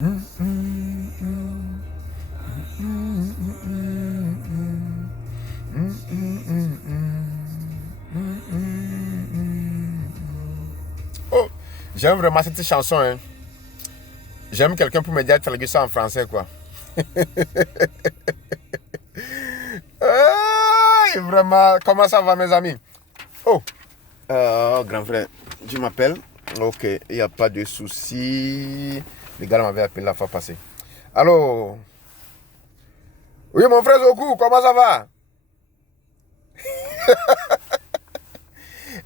Oh, j'aime vraiment cette chanson, hein. J'aime quelqu'un pour me dire de traduire ça en français, quoi. Vraiment, comment ça va, mes amis? Oh, grand frère, tu m'appelles? Ok, il n'y a pas de souci. Les gars m'avaient appelé la fois passée. Allô? Oui, mon frère Zoku, comment ça va?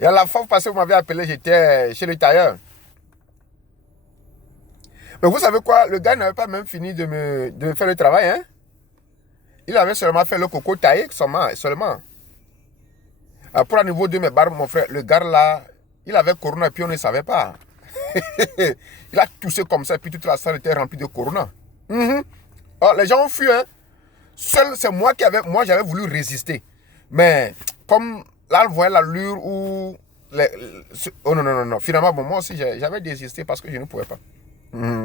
Et à la fois passée, vous m'avez appelé, j'étais chez le tailleur. Mais vous savez quoi? Le gars n'avait pas même fini de me faire le travail, hein? Il avait seulement fait le coco taillé seulement. Pour le niveau de mes barbes, mon frère, le gars là, il avait corona et puis on ne savait pas. Il a toussé comme ça et puis toute la salle était remplie de corona. Oh, les gens ont fui, hein. Seul, c'est moi j'avais voulu résister. Mais comme là, on voyait l'allure où... oh non, non, non, non. Finalement, bon, moi aussi, j'avais désisté parce que je ne pouvais pas.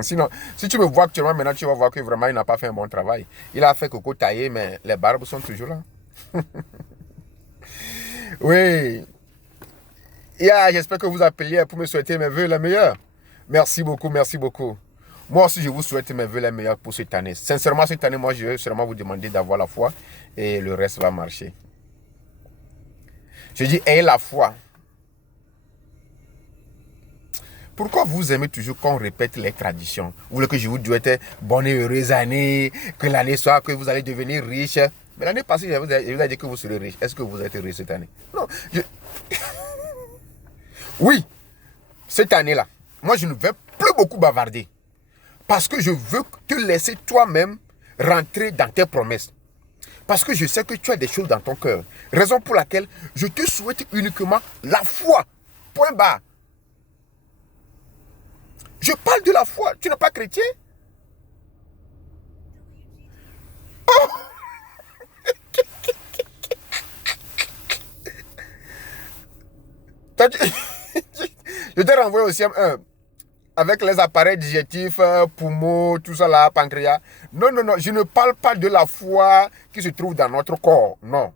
Sinon, si tu me vois actuellement, maintenant, tu vas voir que vraiment, il n'a pas fait un bon travail. Il a fait coco taillé, mais les barbes sont toujours là. Oui. Yeah, j'espère que vous appeliez pour me souhaiter mes vœux les meilleurs. Merci beaucoup, merci beaucoup. Moi aussi, je vous souhaite mes vœux les meilleurs pour cette année. Sincèrement, cette année, moi, je vais seulement vous demander d'avoir la foi et le reste va marcher. Je dis, ayez la foi. Pourquoi vous aimez toujours qu'on répète les traditions? Vous voulez que je vous souhaite bonne et heureuse année, que l'année soit, que vous allez devenir riche. Mais l'année passée, je vous ai dit que vous serez riche. Est-ce que vous êtes riche cette année? Non. Oui, cette année-là, moi, je ne vais plus beaucoup bavarder. Parce que je veux te laisser toi-même rentrer dans tes promesses. Parce que je sais que tu as des choses dans ton cœur. Raison pour laquelle je te souhaite uniquement la foi. Point barre. Je parle de la foi. Tu n'es pas chrétien? Oh! Je t'ai renvoyé au CM1 avec les appareils digestifs, poumons, tout ça là, pancréas. Non, non, non, je ne parle pas de la foi qui se trouve dans notre corps. Non.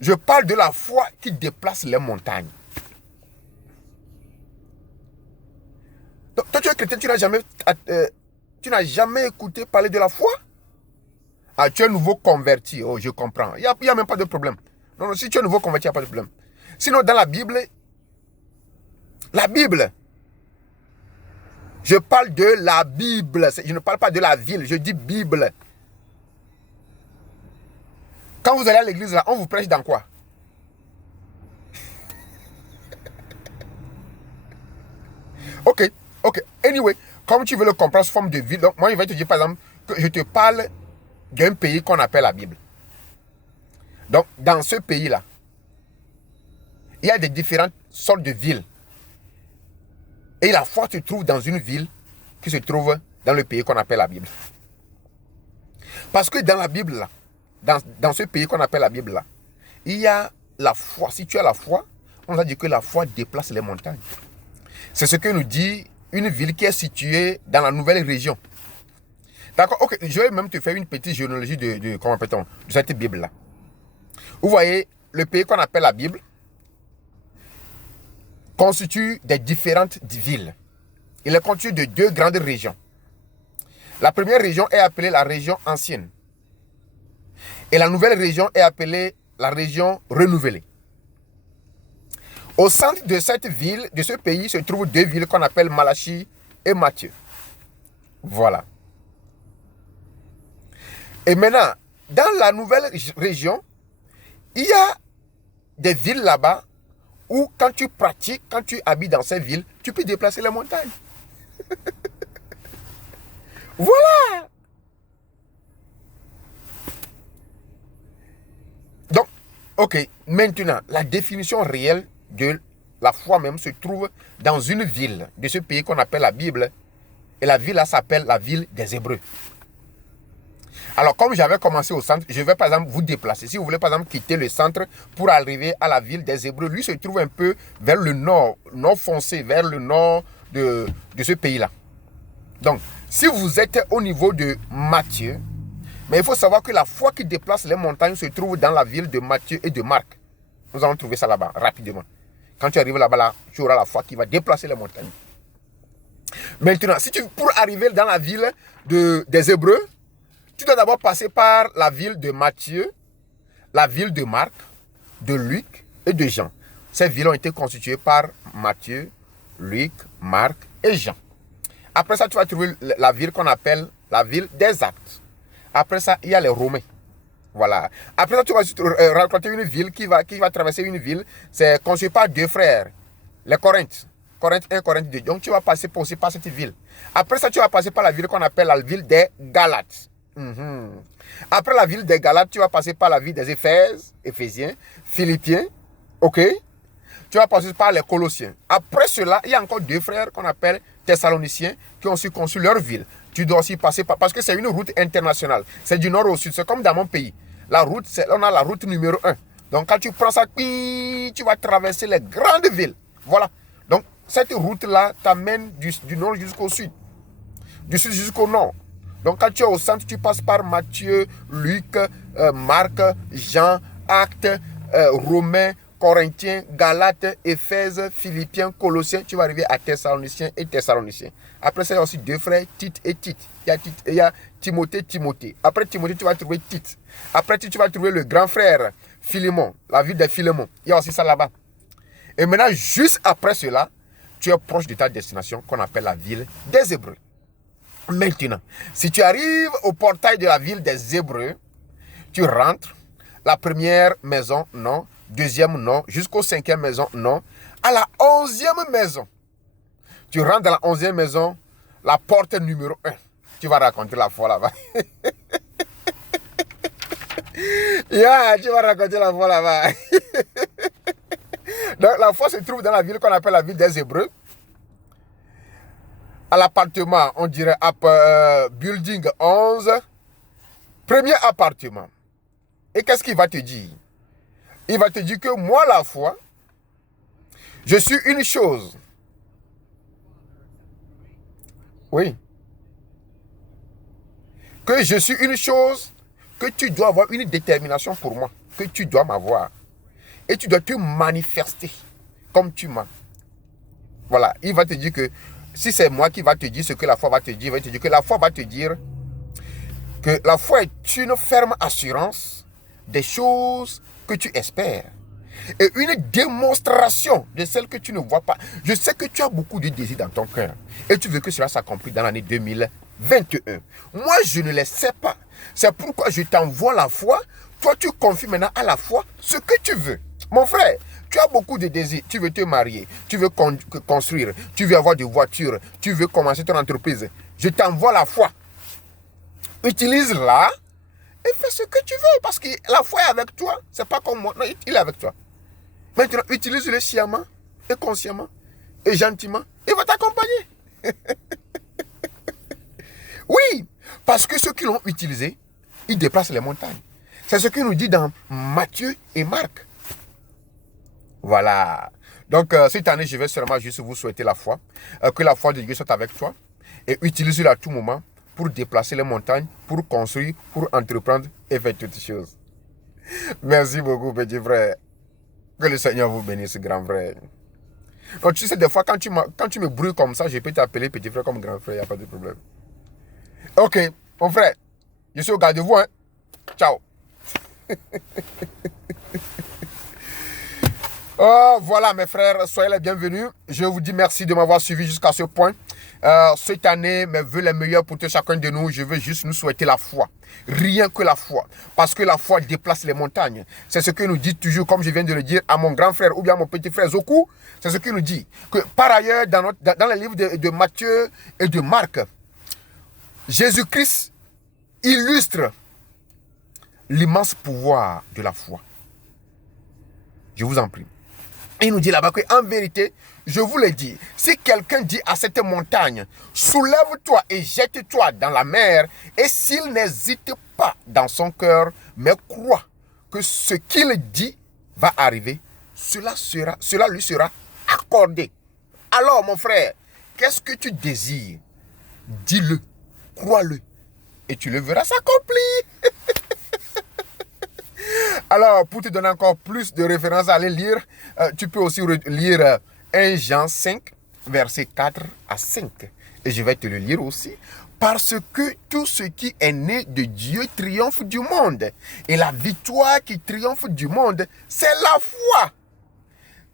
Je parle de la foi qui déplace les montagnes. Donc, toi, tu es chrétien, tu n'as jamais écouté parler de la foi? Ah, tu es nouveau converti. Oh, je comprends. Il n'y a même pas de problème. Non, non, si tu es nouveau converti, il n'y a pas de problème. Sinon, dans la Bible, je parle de la Bible. Je ne parle pas de la ville, je dis Bible. Quand vous allez à l'église, là, on vous prêche dans quoi? Ok, ok. Anyway, comme tu veux le comprendre sous forme de ville, donc moi, je vais te dire, par exemple, que je te parle d'un pays qu'on appelle la Bible. Donc, dans ce pays-là, il y a des différentes sortes de villes. Et la foi se trouve dans une ville qui se trouve dans le pays qu'on appelle la Bible. Parce que dans la Bible, là, dans ce pays qu'on appelle la Bible, là, il y a la foi. Si tu as la foi, on a dit que la foi déplace les montagnes. C'est ce que nous dit une ville qui est située dans la nouvelle région. D'accord, ok, je vais même te faire une petite généalogie de cette Bible-là. Vous voyez, le pays qu'on appelle la Bible constitue des différentes villes. Il est constitué de deux grandes régions. La première région est appelée la région ancienne. Et la nouvelle région est appelée la région renouvelée. Au centre de cette ville, de ce pays, se trouvent deux villes qu'on appelle Malachie et Matthieu. Voilà. Et maintenant, dans la nouvelle région, il y a des villes là-bas où quand tu pratiques, quand tu habites dans ces villes, tu peux déplacer les montagnes. Voilà. Donc, ok, maintenant, la définition réelle de la foi même se trouve dans une ville de ce pays qu'on appelle la Bible. Et la ville là s'appelle la ville des Hébreux. Alors, comme j'avais commencé au centre, je vais par exemple vous déplacer. Si vous voulez par exemple quitter le centre pour arriver à la ville des Hébreux, lui se trouve un peu vers le nord, nord foncé, vers le nord de ce pays-là. Donc, si vous êtes au niveau de Matthieu, mais il faut savoir que la foi qui déplace les montagnes se trouve dans la ville de Matthieu et de Marc. Nous allons trouver ça là-bas, rapidement. Quand tu arrives là-bas, là, tu auras la foi qui va déplacer les montagnes. Maintenant, pour arriver dans la ville des Hébreux, tu dois d'abord passer par la ville de Matthieu, la ville de Marc, de Luc et de Jean. Ces villes ont été constituées par Matthieu, Luc, Marc et Jean. Après ça, tu vas trouver la ville qu'on appelle la ville des Actes. Après ça, il y a les Romains. Voilà. Après ça, tu vas rencontrer une ville qui va traverser une ville. C'est construit par deux frères, les Corinthes. Corinthe 1, Corinthe 2. Donc, tu vas passer aussi par cette ville. Après ça, tu vas passer par la ville qu'on appelle la ville des Galates. Après la ville des Galates, tu vas passer par la ville des Éphésiens, Philippiens. Ok? Tu vas passer par les Colossiens. Après cela, il y a encore deux frères qu'on appelle Thessaloniciens qui ont aussi construit leur ville. Tu dois aussi passer par... Parce que c'est une route internationale. C'est du nord au sud. C'est comme dans mon pays. La route, on a la route numéro 1. Donc, quand tu prends ça, tu vas traverser les grandes villes. Voilà. Donc, cette route-là t'amène du nord jusqu'au sud. Du sud jusqu'au nord. Donc, quand tu es au centre, tu passes par Matthieu, Luc, Marc, Jean, Actes, Romains, Corinthiens, Galates, Éphèse, Philippiens, Colossiens. Tu vas arriver à Thessaloniciens et Thessaloniciens. Après ça, il y a aussi deux frères, Tite et Tite. Il y a Timothée, Timothée. Après Timothée, tu vas trouver Tite. Après Tite, tu vas trouver le grand frère, Philémon, la ville de Philémon. Il y a aussi ça là-bas. Et maintenant, juste après cela, tu es proche de ta destination qu'on appelle la ville des Hébreux. Maintenant, si tu arrives au portail de la ville des Hébreux, tu rentres. La première maison, non. Deuxième, non. Jusqu'au cinquième maison, non. À la 11e maison, tu rentres dans la 11e maison, la porte numéro 1. Tu vas raconter la foi là-bas. Tu vas raconter la foi là-bas. Donc la foi se trouve dans la ville qu'on appelle la ville des Hébreux. À l'appartement, on dirait building 11. Premier appartement. Et qu'est-ce qu'il va te dire? Il va te dire que moi, la foi, je suis une chose. Oui. Que je suis une chose, que tu dois avoir une détermination pour moi, que tu dois m'avoir. Et tu dois te manifester comme tu m'as. Voilà, il va te dire que si c'est moi qui va te dire ce que la foi va te dire, il va te dire que la foi va te dire que la foi est une ferme assurance des choses que tu espères. Et une démonstration de celles que tu ne vois pas. Je sais que tu as beaucoup de désirs dans ton cœur. Et tu veux que cela s'accomplisse dans l'année 2021. Moi, je ne le sais pas. C'est pourquoi je t'envoie la foi. Toi, tu confies maintenant à la foi ce que tu veux. Mon frère, tu as beaucoup de désirs. Tu veux te marier. Tu veux construire. Tu veux avoir des voitures. Tu veux commencer ton entreprise. Je t'envoie la foi. Utilise-la et fais ce que tu veux. Parce que la foi est avec toi. C'est pas comme moi. Non, il est avec toi. Maintenant, utilise-le sciemment et consciemment et gentiment. Il va t'accompagner. Oui, parce que ceux qui l'ont utilisé, ils déplacent les montagnes. C'est ce qu'il nous dit dans Matthieu et Marc. Voilà. Donc, cette année, je vais seulement juste vous souhaiter la foi. Que la foi de Dieu soit avec toi. Et utilise-la à tout moment pour déplacer les montagnes, pour construire, pour entreprendre et faire toutes choses. Merci beaucoup, petit frère. Que le Seigneur vous bénisse, grand frère. Donc, tu sais, des fois, quand tu me brouilles comme ça, je peux t'appeler petit frère comme grand frère, il n'y a pas de problème. Ok, mon frère, je suis au garde-vous, hein. Ciao. Oh, voilà, mes frères, soyez les bienvenus. Je vous dis merci de m'avoir suivi jusqu'à ce point. Cette année, mes vœux les meilleurs pour tout chacun de nous. Je veux juste nous souhaiter la foi. Rien que la foi. Parce que la foi déplace les montagnes. C'est ce que nous dit toujours, comme je viens de le dire, à mon grand frère ou bien à mon petit frère Zoku. C'est ce qu'il nous dit. Que par ailleurs, dans les livres de Matthieu et de Marc, Jésus-Christ illustre l'immense pouvoir de la foi. Je vous en prie. Il nous dit là-bas qu'en vérité, je vous le dis, si quelqu'un dit à cette montagne, soulève-toi et jette-toi dans la mer, et s'il n'hésite pas dans son cœur, mais croit que ce qu'il dit va arriver, cela lui sera accordé. Alors mon frère, qu'est-ce que tu désires? dis-le, crois-le, et tu le verras s'accomplir. Alors, pour te donner encore plus de références à aller lire, tu peux aussi lire 1 Jean 5, versets 4 à 5. Et je vais te le lire aussi. Parce que tout ce qui est né de Dieu triomphe du monde. Et la victoire qui triomphe du monde, c'est la foi.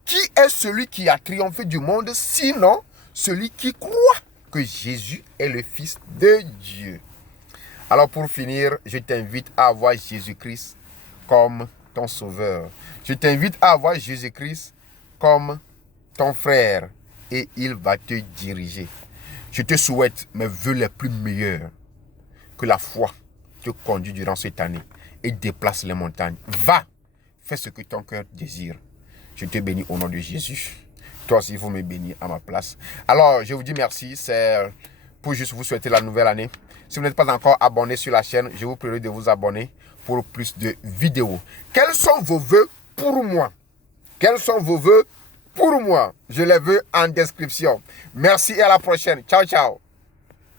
Qui est celui qui a triomphé du monde, sinon celui qui croit que Jésus est le Fils de Dieu. Alors pour finir, je t'invite à avoir Jésus-Christ comme ton sauveur. Je t'invite à avoir Jésus-Christ comme ton frère et il va te diriger. Je te souhaite mes vœux les plus meilleurs. Que la foi te conduise durant cette année et déplace les montagnes. Va, fais ce que ton cœur désire. Je te bénis au nom de Jésus. Toi aussi, il faut me bénir à ma place. Alors, je vous dis merci. C'est pour juste vous souhaiter la nouvelle année. Si vous n'êtes pas encore abonné sur la chaîne, je vous prie de vous abonner pour plus de vidéos. Quels sont vos vœux pour moi? Quels sont vos vœux pour moi? Je les veux en description. Merci et à la prochaine. Ciao, ciao.